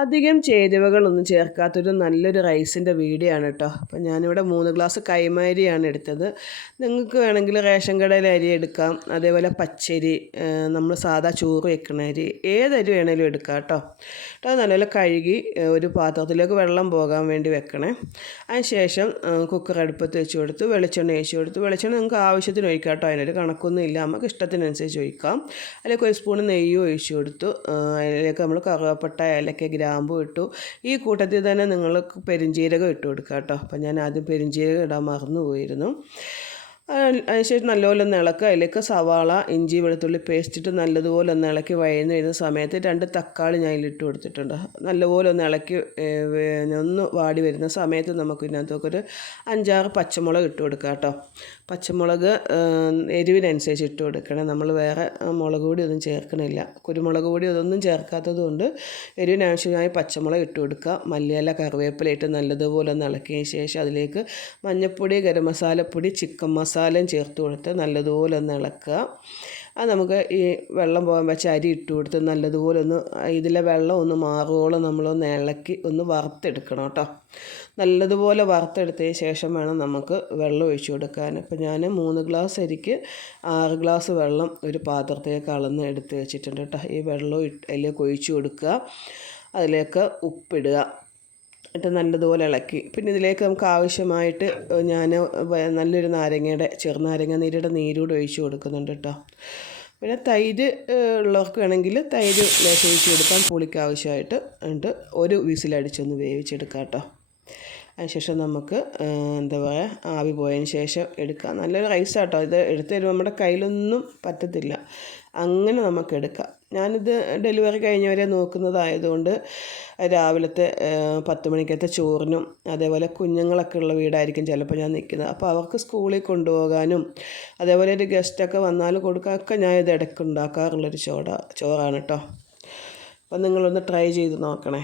അധികം ചേരുവകളൊന്നും ചേർക്കാത്തൊരു നല്ലൊരു റൈസിൻ്റെ വീഡിയോ ആണ് കേട്ടോ. അപ്പോൾ ഞാനിവിടെ 3 ഗ്ലാസ് കൈമ അരിയാണ് എടുത്തത്. നിങ്ങൾക്ക് വേണമെങ്കിൽ റേഷൻ കടയിലെ അരി എടുക്കാം, അതേപോലെ പച്ചരി, നമ്മൾ സാധാ ചോറ് വെക്കണ അരി, ഏതരി വേണമെങ്കിലും എടുക്കാം കേട്ടോ. അത് നല്ലപോലെ കഴുകി ഒരു പാത്രത്തിലേക്ക് വെള്ളം പോകാൻ വേണ്ടി വെക്കണേ. അതിന് ശേഷം കുക്കർ അടുപ്പത്ത് വെച്ച് കൊടുത്ത് വെളിച്ചെണ്ണ ഒഴിച്ച് കൊടുത്ത്, വെളിച്ചെണ്ണ നിങ്ങൾക്ക് ആവശ്യത്തിന് ഒഴിക്കാം കേട്ടോ, അതിനൊരു കണക്കൊന്നും ഇല്ല, നമുക്ക് ഇഷ്ടത്തിനനുസരിച്ച് ഒഴിക്കാം. അതിലേക്ക് 1 സ്പൂൺ നെയ്യ് ഒഴിച്ച് കൊടുത്തു. അതിലേക്ക് നമ്മൾ കറുവപ്പട്ട, ഏലക്ക, ഗ്രാമ്പു ഇട്ടു. ഈ കൂട്ടത്തിൽ തന്നെ നിങ്ങൾക്ക് പെരുംജീരകം ഇട്ട് കൊടുക്കുക കേട്ടോ. അപ്പം ഞാൻ ആദ്യം പെരുംജീരകം ഇടാൻ മറന്നു പോയിരുന്നു. അതിനുശേഷം നല്ലപോലെ ഒന്ന് ഇളക്കുക. അതിലേക്ക് സവാള, ഇഞ്ചി, വെളുത്തുള്ളി പേസ്റ്റ് ഇട്ട് നല്ലതുപോലെ ഒന്ന് ഇളക്കി വഴന്ന് വരുന്ന സമയത്ത് 2 തക്കാളി ഞാൻ ഇതിലിട്ട് കൊടുത്തിട്ടുണ്ട്. നല്ലപോലെ ഒന്ന് ഇളക്കി ഒന്ന് വാടി വരുന്ന സമയത്ത് നമുക്ക് ഇതിനകത്തൊക്കെ 5-6 പച്ചമുളക് ഇട്ട് കൊടുക്കുക കേട്ടോ. പച്ചമുളക് എരിവിനനുസരിച്ച് ഇട്ട് കൊടുക്കണം. നമ്മൾ വേറെ മുളക് പൊടി ഒന്നും ചേർക്കണില്ല, കുരുമുളക് പൊടി അതൊന്നും ചേർക്കാത്തത് കൊണ്ട് എരിവിനാവശ്യമായി പച്ചമുളക് ഇട്ട് കൊടുക്കുക. മല്ലിയില, കറിവേപ്പില ഇട്ട് നല്ലതുപോലെ ഒന്ന് ഇളക്കിയതിന് ശേഷം അതിലേക്ക് മഞ്ഞൾപ്പൊടി, ഗരം മസാലപ്പൊടി, ചിക്കൻ മസാലയും ചേർത്ത് കൊടുത്ത് നല്ലതുപോലെ ഒന്ന് ഇളക്കുക. അത് നമുക്ക് ഈ വെള്ളം പോകാൻ വെച്ച അരി ഇട്ട് കൊടുത്ത് നല്ലതുപോലെ ഒന്ന് ഇതിലെ വെള്ളം ഒന്ന് മാറുവോളം നമ്മളൊന്ന് ഇളക്കി ഒന്ന് വറുത്തെടുക്കണം കേട്ടോ. നല്ലതുപോലെ വറുത്തെടുത്തതിന് ശേഷം വേണം നമുക്ക് വെള്ളം ഒഴിച്ചു കൊടുക്കാൻ. അപ്പോൾ ഞാൻ 3 ഗ്ലാസ് അരിക്ക് 6 ഗ്ലാസ് വെള്ളം ഒരു പാത്രത്തിലേക്ക് അളന്ന് എടുത്ത് വെച്ചിട്ടുണ്ട് കേട്ടോ. ഈ വെള്ളം അതിലേക്ക് ഒഴിച്ചു കൊടുക്കുക. അതിലേക്ക് ഉപ്പിടുക, എന്നിട്ട് നല്ലതുപോലെ ഇളക്കി. പിന്നെ ഇതിലേക്ക് നമുക്ക് ആവശ്യമായിട്ട് ഞാൻ നല്ലൊരു ചെറുനാരങ്ങ നീരുടെ നീരൂടെ ഒഴിച്ച് കൊടുക്കുന്നുണ്ട് കേട്ടോ. പിന്നെ തൈര് ഉള്ളവർക്ക് വേണമെങ്കിൽ തൈര് ലേശം ഒഴിച്ച് കൊടുക്കാം, പുളിക്ക് ആവശ്യമായിട്ട്. എന്നിട്ട് ഒരു വിസിലടിച്ചൊന്ന് വേവിച്ചെടുക്കാം കേട്ടോ. അതിനുശേഷം നമുക്ക് എന്താ പറയുക, ആവി പോയതിന് ശേഷം എടുക്കാം. നല്ലൊരു റൈസാട്ടോ ഇത്. എടുത്ത് തരുമ്പോൾ നമ്മുടെ കയ്യിലൊന്നും പറ്റത്തില്ല, അങ്ങനെ നമുക്ക് എടുക്കാം. ഞാനിത് ഡെലിവറി കഴിഞ്ഞവരെ നോക്കുന്നതായതുകൊണ്ട് രാവിലത്തെ 10 മണിക്കത്തെ ചോറിനും, അതേപോലെ കുഞ്ഞുങ്ങളൊക്കെ ഉള്ള വീടായിരിക്കും ചിലപ്പോൾ ഞാൻ നിൽക്കുന്നത്. അപ്പോൾ അവർക്ക് സ്കൂളിൽ കൊണ്ടുപോകാനും, അതേപോലെ ഒരു ഗസ്റ്റൊക്കെ വന്നാൽ കൊടുക്കാനൊക്കെ ഞാൻ ഇത് ഇടയ്ക്ക് ഉണ്ടാക്കാറുള്ളൊരു ചോറാണ് കേട്ടോ. അപ്പം നിങ്ങളൊന്ന് ട്രൈ ചെയ്ത് നോക്കണേ.